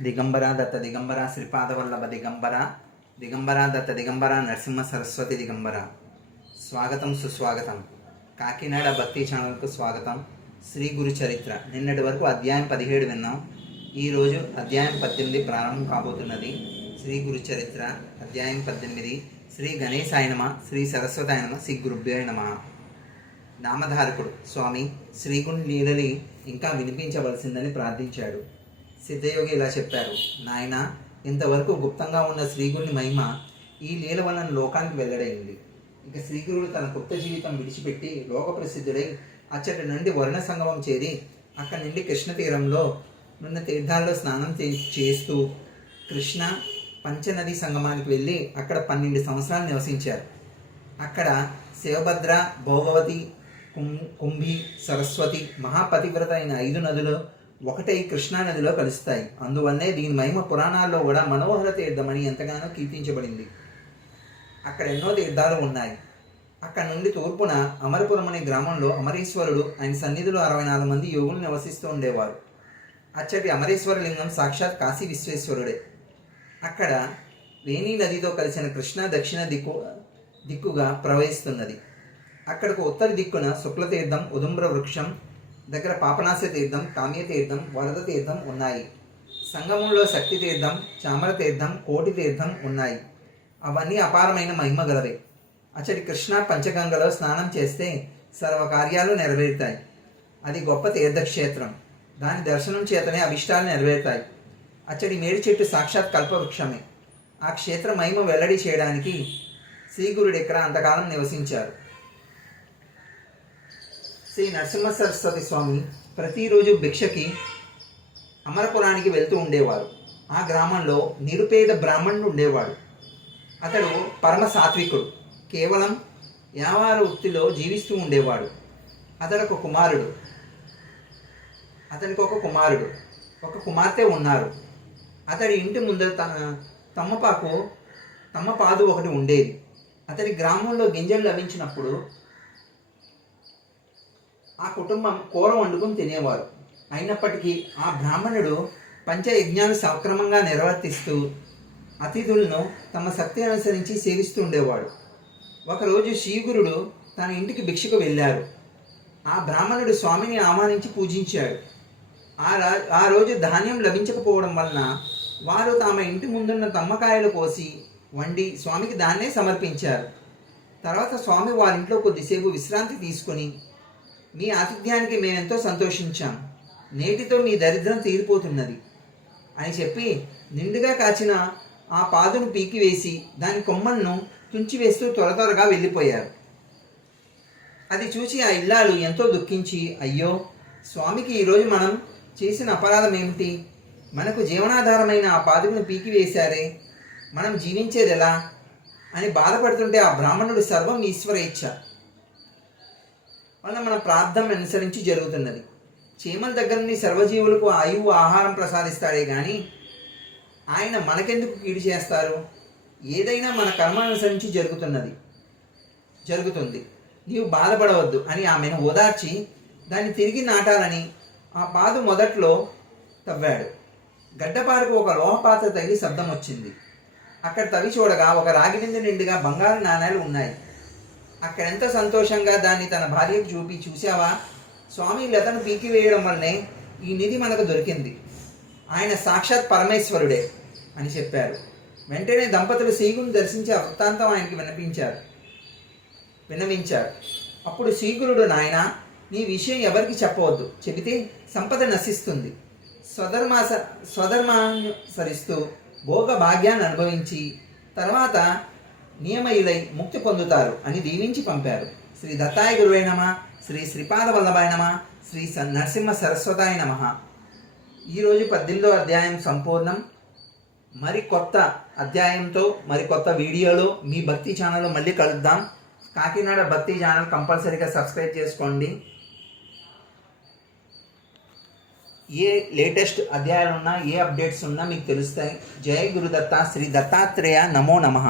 దిగంబర దత్త దిగంబర శ్రీపాదవల్లభ దిగంబర దిగంబర దత్త దిగంబర నరసింహ సరస్వతి దిగంబర స్వాగతం సుస్వాగతం కాకినాడ భక్తి ఛానల్కు స్వాగతం. శ్రీ గురు చరిత్ర. నిన్నటి వరకు అధ్యాయం పదిహేడు విన్నాం. ఈరోజు అధ్యాయం పద్దెనిమిది ప్రారంభం కాబోతున్నది. శ్రీ గురు చరిత్ర అధ్యాయం పద్దెనిమిది. శ్రీ గణేశాయనమ శ్రీ సరస్వతాయనమ శ్రీ గురుభ్యోయనమ నామధారకుడు స్వామి శ్రీగుండ్ లీలని ఇంకా వినిపించవలసిందని ప్రార్థించాడు. సిద్ధయోగి ఇలా చెప్పారు నాయన ఇంతవరకు గుప్తంగా ఉన్న శ్రీగురుని మహిమ ఈ లీల వలన లోకానికి వెల్లడైంది ఇక శ్రీగురుడు తన గుప్త జీవితం విడిచిపెట్టి లోక ప్రసిద్ధుడై అచ్చటి నుండి వర్ణ సంగమం చేరి అక్కడి నుండి కృష్ణ తీరంలో ఉన్న తీర్థాల్లో స్నానం చేస్తూ కృష్ణ పంచనది సంగమానికి వెళ్ళి అక్కడ పన్నెండు సంవత్సరాలు నివసించారు. అక్కడ శివభద్ర భోగవతి కుం కుంభి సరస్వతి మహాపతివ్రత అయిన ఐదు నదులు ఒకటై కృష్ణా నదిలో కలుస్తాయి. అందువల్లే దీని మహిమ పురాణాల్లో కూడా మనోహర తీర్థమని ఎంతగానో కీర్తించబడింది. అక్కడ ఎన్నో తీర్థాలు ఉన్నాయి. అక్కడ నుండి తూర్పున అమరపురం అనే గ్రామంలో అమరేశ్వరుడు ఆయన సన్నిధిలో అరవై నాలుగు మంది యోగులు నివసిస్తూ ఉండేవారు. అచ్చటి అమరేశ్వర లింగం సాక్షాత్ కాశీ విశ్వేశ్వరుడే. అక్కడ వేణి నదితో కలిసిన కృష్ణ దక్షిణ దిక్కు దిక్కుగా ప్రవహిస్తున్నది. అక్కడకు ఉత్తర దిక్కున శుక్లతీర్థం ఉదుంబ్ర వృక్షం దగ్గర పాపనాశ తీర్థం కామ్య తీర్థం వరద తీర్థం ఉన్నాయి. సంగమంలో శక్తి తీర్థం చామర తీర్థం కోటి తీర్థం ఉన్నాయి. అవన్నీ అపారమైన మహిమ గలవే. అచ్చటి కృష్ణ పంచగంగలో స్నానం చేస్తే సర్వ కార్యాలు నెరవేరుతాయి. అది గొప్ప తీర్థక్షేత్రం. దాని దర్శనం చేతనే అభిష్టాలు నెరవేరుతాయి. అచ్చడి మేడి చెట్టు సాక్షాత్ కల్పవృక్షమే. ఆ క్షేత్ర మహిమ వెల్లడి చేయడానికి శ్రీగురుడు ఇక్కడ అంతకాలం నివసించారు. శ్రీ నరసింహ సరస్వతి స్వామి ప్రతిరోజు భిక్షకి అమరపురానికి వెళ్తూ ఉండేవారు. ఆ గ్రామంలో నిరుపేద బ్రాహ్మణుడు ఉండేవాడు. అతడు పరమ సాత్వికుడు. కేవలం వ్యాపార వృత్తిలో జీవిస్తూ ఉండేవాడు. అతడొక ఒక కుమారుడు. అతనికి ఒక కుమారుడు. ఒక కుమార్తె ఉన్నారు. అతడి ఇంటి ముందర తన తమ్మపాకు తమ్మపాదు ఒకటి ఉండేది. అతడి గ్రామంలో గింజలు లభించినప్పుడు ఆ కుటుంబం కూర వండుకొని తినేవారు. అయినప్పటికీ ఆ బ్రాహ్మణుడు పంచయజ్ఞాలు సక్రమంగా నిర్వర్తిస్తూ అతిథులను తమ శక్తి అనుసరించి సేవిస్తూ ఉండేవాడు ఒకరోజు శ్రీగురుడు తన ఇంటికి భిక్షకు వెళ్ళారు. ఆ బ్రాహ్మణుడు స్వామిని ఆహ్వానించి పూజించాడు. ఆ రా ఆ రోజు ధాన్యం లభించకపోవడం వలన వారు తమ ఇంటి ముందున్న తమ్మకాయలు కోసి వండి స్వామికి దాన్నే సమర్పించారు. తర్వాత స్వామి వారింట్లో కొద్దిసేపు విశ్రాంతి తీసుకొని మీ ఆతిథ్యానికి మేమెంతో సంతోషించాం. నేటితో మీ దరిద్రం తీరిపోతున్నది. అని చెప్పి నిండుగా కాచిన ఆ పాదును పీకివేసి దాని కొమ్మలను తుంచివేస్తూ త్వర త్వరగా వెళ్ళిపోయారు. అది చూసి ఆ ఇల్లాలు ఎంతో దుఃఖించి అయ్యో స్వామికి ఈరోజు మనం చేసిన అపరాధం ఏమిటి? మనకు జీవనాధారమైన ఆ పాదుకును పీకివేశారే మనం జీవించేది ఎలా అని బాధపడుతుంటే ఆ బ్రాహ్మణుడు సర్వం ఈశ్వర ఇచ్చ వల్ల మన ప్రార్థన అనుసరించి జరుగుతున్నది. చీమల దగ్గర నుండి సర్వజీవులకు ఆయువు ఆహారం ప్రసాదిస్తాడే కానీ ఆయన మనకెందుకు కీడు చేస్తారు? ఏదైనా మన కర్మ అనుసరించి జరుగుతున్నది. జరుగుతుంది. నీవు బాధపడవద్దు అని ఆమెను ఓదార్చి దాన్ని తిరిగి నాటాలని ఆ పాదు మొదట్లో తవ్వాడు. గడ్డపారకు ఒక లోహపాత్ర తగిలి శబ్దం వచ్చింది. అక్కడ తవి చూడగా ఒక రాగి బిందె నిండుగా బంగారు నాణేలు ఉన్నాయి. అక్కడ ఎంత సంతోషంగా దాన్ని తన భార్యకు చూపి చూసావా స్వామి లతను పీకివేయడం వల్లనే ఈ నిధి మనకు దొరికింది. ఆయన సాక్షాత్ పరమేశ్వరుడే అని చెప్పారు. వెంటనే దంపతులు శ్రీగుని దర్శించి వృత్తాంతం ఆయనకి వినిపించారు విన్నవించారు. అప్పుడు శ్రీగురుడు నాయన నీ విషయం ఎవరికి చెప్పవద్దు. చెబితే సంపద నశిస్తుంది. స్వధర్మాస స్వధర్మానుసరిస్తూ భోగ భాగ్యాన్ని అనుభవించి తర్వాత నియమయులై ముక్తి పొందుతారు అని దీవించి పంపారు. శ్రీ దత్తాయ గురువై నమ శ్రీ శ్రీపాద వల్లభాయ నమ శ్రీ స నరసింహ సరస్వతాయ నమ. ఈరోజు పద్దెనిమిదో అధ్యాయం సంపూర్ణం. మరి కొత్త అధ్యాయంతో మరి కొత్త వీడియోలో మీ భక్తి ఛానల్లో మళ్ళీ కలుద్దాం. కాకినాడ భక్తి ఛానల్ కంపల్సరీగా సబ్స్క్రైబ్ చేసుకోండి. ఏ లేటెస్ట్ అధ్యాయాలు ఉన్నా ఏ అప్డేట్స్ ఉన్నా మీకు తెలుస్తాయి. జై గురుదత్త శ్రీ దత్తాత్రేయ నమో నమః.